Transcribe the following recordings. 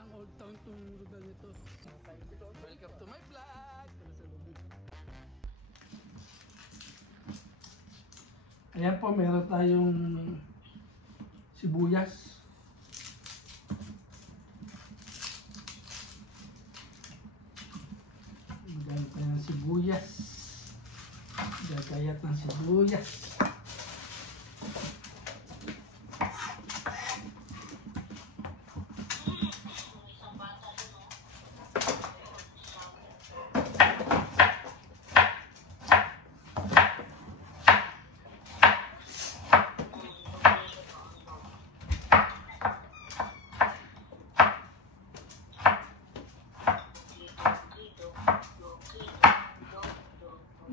Parang old town tong lugar nito. Welcome to my vlog! Ayan po, meron tayong sibuyas. Maganda tayo ng sibuyas. Gagayat ng sibuyas.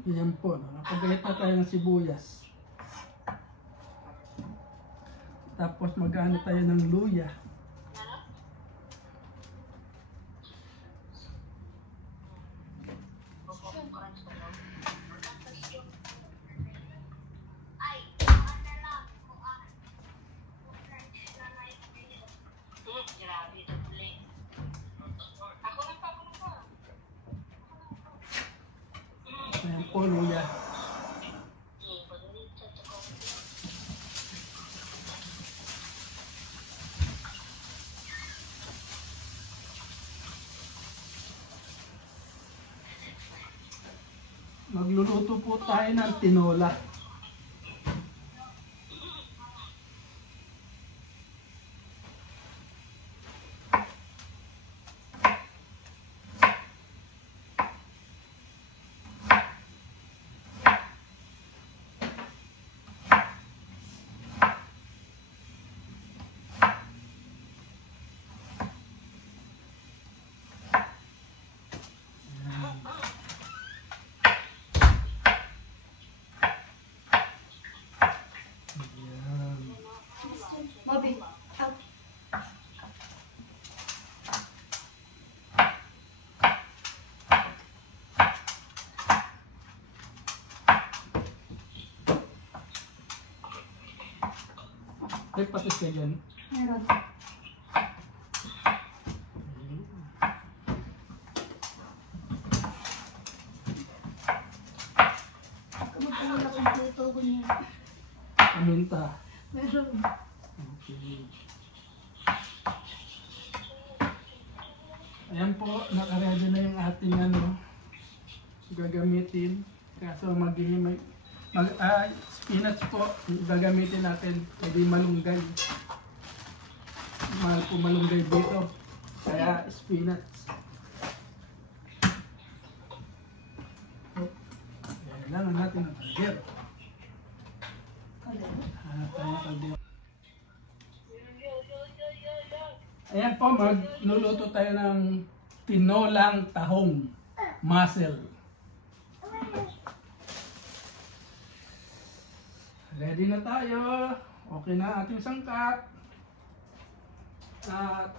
Ayan po, nakapagayat na tayo ng sibuyas. Tapos mag-ano tayo ng luya. Ayan po, luya. Magluluto po tayo ng tinola. Bobby, out. May patis ka dyan. Meron. Kumagpulong na kung dito ko niya. Paminta. Meron. Okay. Ayan po, nakaredy na yung ating gagamitin. Kaso spinach po gagamitin natin, hindi malunggay. Mahal po malunggay dito. Kaya spinach. Kailangan natin ng kaldero. Hanap tayo ng kaldero. Ayan po, magluluto tayo ng tinolang tahong mussel. Ready na tayo. Okay na ating sangkap. At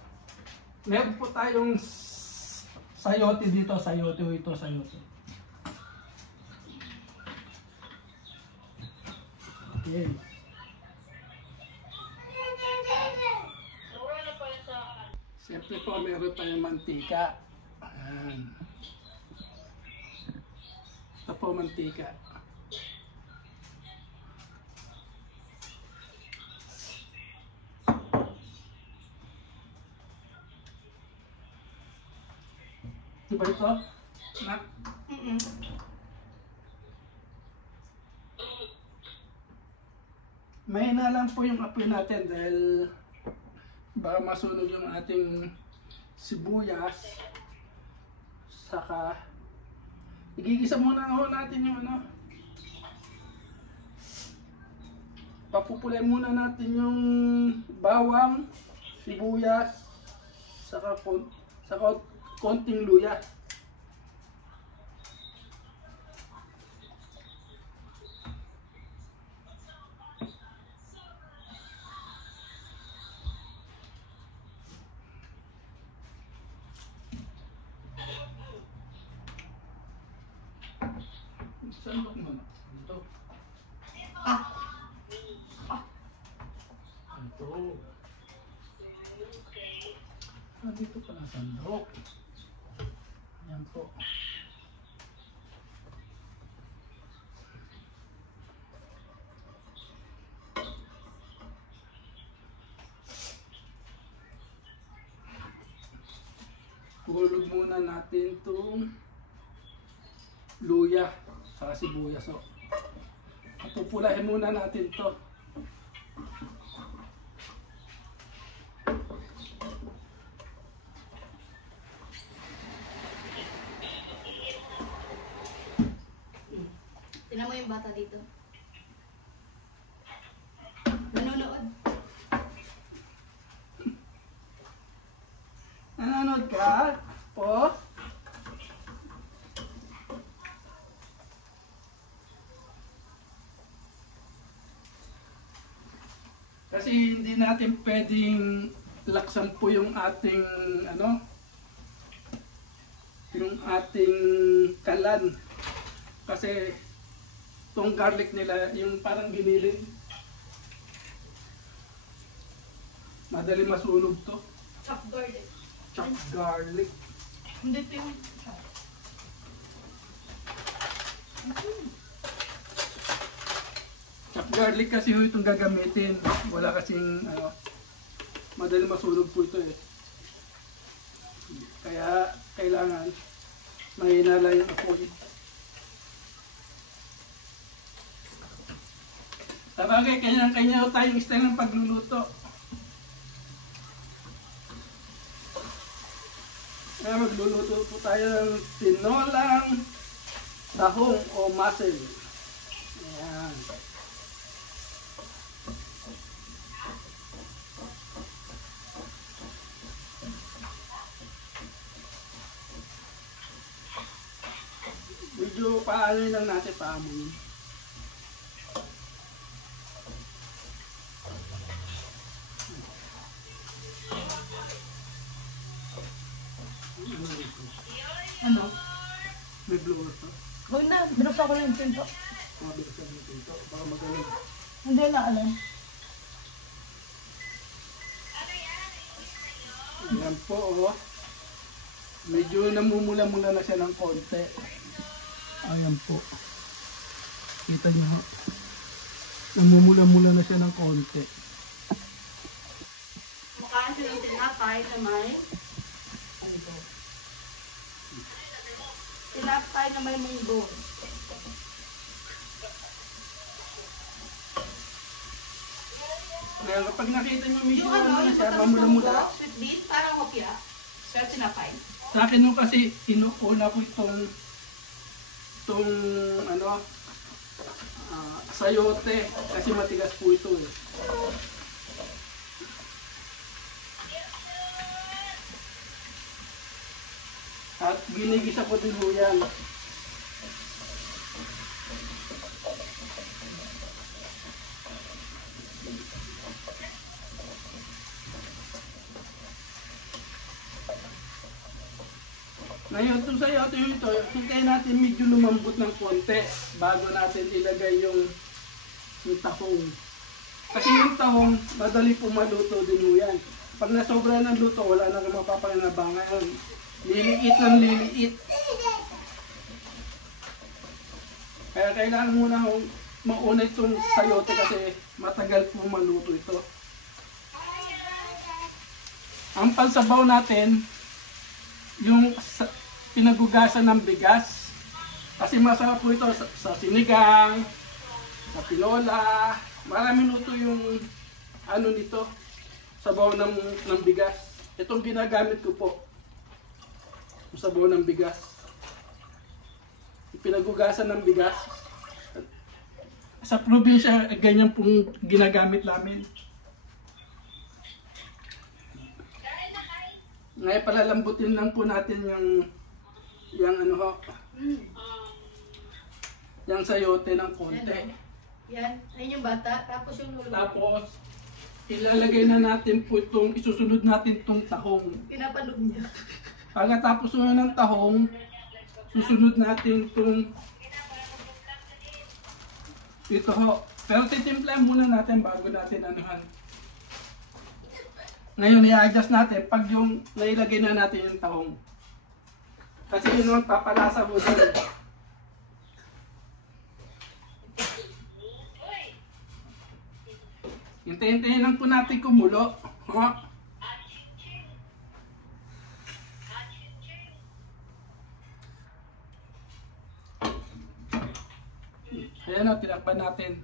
meron po tayong sayote dito. Sayote o ito, sayote. Okay. Siyempre po, meron tayong mantika. Ayan. Ito po mantika. Diba ito? Na? Mahina lang po yung apoy natin dahil baka masunog yung ating sibuyas. Saka igigisa muna natin yung papupulay muna natin yung bawang, sibuyas, saka konting luya. Sandok mo na. Ito. Ito. dito pala sandok. Ayan po. Hulog muna natin itong luya sa sibuyas. So, pupulahin muna natin to. Tingnan mo yung bata dito. Nanonood. Nanonood ka? Po? Kasi hindi natin pwedeng laksan po yung ating yung ating kalan. Kasi itong garlic nila, yung parang ginilin, madali masunog to. Chop garlic. Chop garlic. Hindi ito yung... Chop garlic kasi ho itong gagamitin. Wala kasing madali masunog po ito eh. Kaya kailangan mahina lang yung apoy. Sabagay, kanya-kanya ho tayong style ng pagluluto. Kaya magluluto po tayo ng tinolang tahong o mussel. Ayan. Medyo paano lang natin paamoy. Ano? May blower pa. Huwag na, binuksan ko lang yung pinto. Mabilisan natin ito para magaling. Hindi na alam. Ayan po oh. Medyo namumula-mula na siya ng konti. Ayan po. Kita niyo ho. Namumula-mula na siya ng konti. Mukhaan siya yung tinapay na may... Ano ito? Tinapay na may munggo. Kaya kapag nakita niyo medyo Yung ano, na yung siya, butas mamula-mula. munggo, sweet bean, parang hopya. Sa tinapay. Sa akin no kasi inuuna ko itong sayote kasi matigas po ito eh. At ginigisa ko din po yan. Ngayon, itong sayote ito, hintayin natin medyo lumambot ng konti bago natin ilagay yung tahong. Kasi yung tahong, madali po maluto din mo yan. Pag nasobra ng luto, wala na rin mapapakinabangan. Liliit ng liliit. Kaya kailangan muna mauna itong sayote kasi matagal po maluto ito. Ang pansabaw natin, yung pinagugasan ng bigas. Kasi masarap po ito sa sinigang, sa tinola. Maraming luto yung nito, sabaw ng bigas. Itong ginagamit ko po, yung sabaw ng bigas. Yung pinagugasan ng bigas. Sa probinsya, ganyan pong ginagamit namin. Ngayon palalambutin lang po natin yung yung sayote ng konti. Yan, ayun yung bata, tapos yung nulo. Tapos ilalagay na natin po isusunod natin itong tahong. Pinapalog niya. Pagkatapos ng tahong, susunod natin ito ho. Pero titimplahan muna natin bago natin anuhan. Ngayon, i-adjust natin pag yung nailagay na natin yung tahong. Kasi yun ang papalasa mo dyan. Hintayin lang po natin kumulo. Ayan o, tinakpan natin.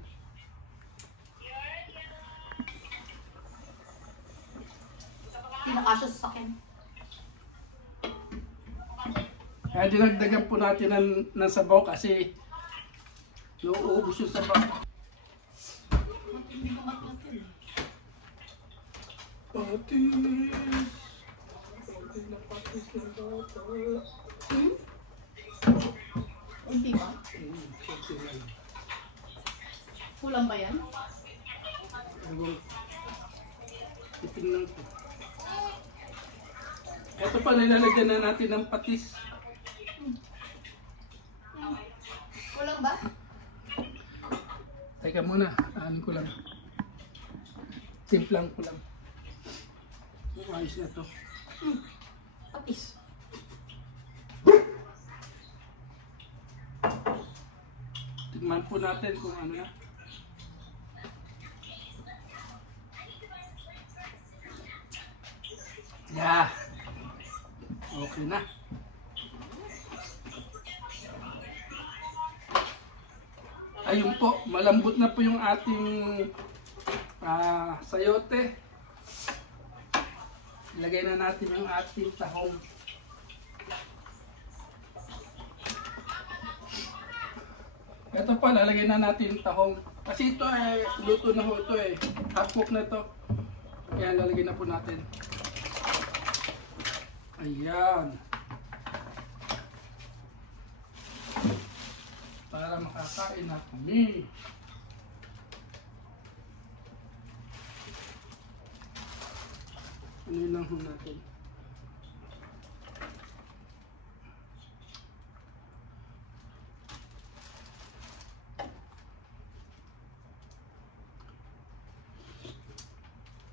Pinakasya sa sakin. Kaya dinagdagan po natin ng sabaw kasi nauubos yung sabaw. Patis. Patis na patis na bata. Hindi ba? Kulang ba yan? Titingnan ko. Ito pa, nilalagyan na natin ng patis. Kulang ba? Teka muna, aanin ko lang. Timplang ko lang. Ayos na to. Patis. Tignan po natin kung ano na. Yeah. Okay na. Ayun po, malambot na po yung ating sayote. Ilagay na natin yung ating tahong. Ito pa, lalagay na natin yung tahong. Kasi ito ay luto na ho ito eh. Half cook na ito. Ayan, lalagay na po natin. Ayan. Para makakain na kami. Ano lang ho natin.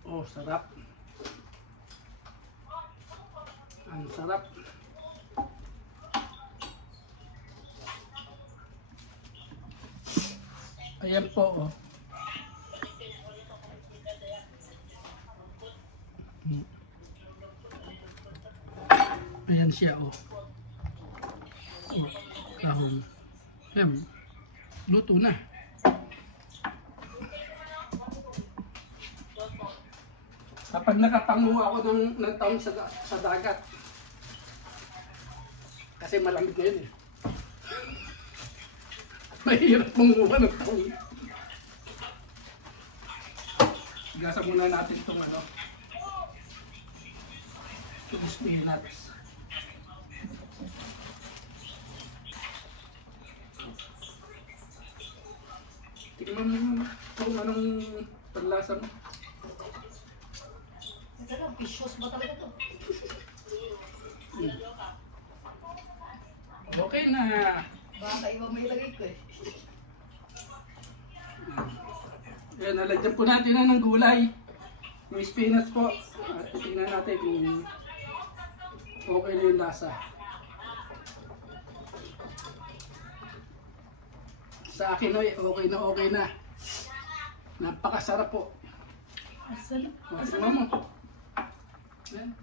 Oh, sarap. Ang sarap. Ayan po, oh. Ayan siya, oh. Oh, kahong. Ayan, luto na. Kapag nakapanguha ako ng taong sa dagat, kasi malamig na yun eh. Mahirap manguha ng taong. Igasan muna natin itong ano. Itong spinach. Tingnan mo kung anong panlasa mo. Ito lang, vicious ba talaga to? Okay na. Baka iba may lagay ko eh. Ayan, nalagyan po natin na ng gulay. May spinach po. At tingnan natin kung okay na yung lasa. Sa akin ay okay na. Napakasarap po. Asal? Tingnan mo. Ayan.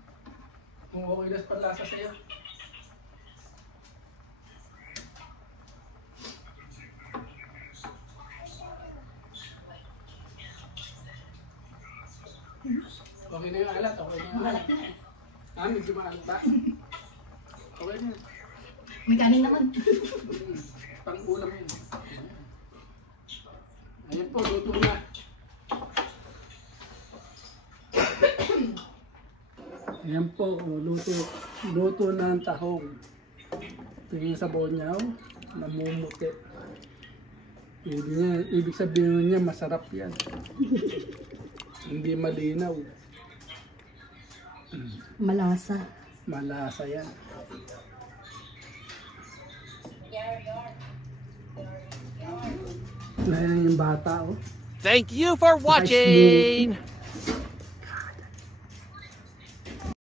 Kung okay na sa panlasa sa'yo. Okay na yung alat, okay na yung alat. Medyo maalat ba? Okay na. May kanin naman. Pang-ulam yun. Ayan po, luto na. Ayan po, luto na ang tahong. Ito yung sabaw niya, namumuti. Ibig sabihin niya, masarap yan. Hindi malinaw. Malasa. Malasa yan. Ayan yung bata, oh. Thank you for watching.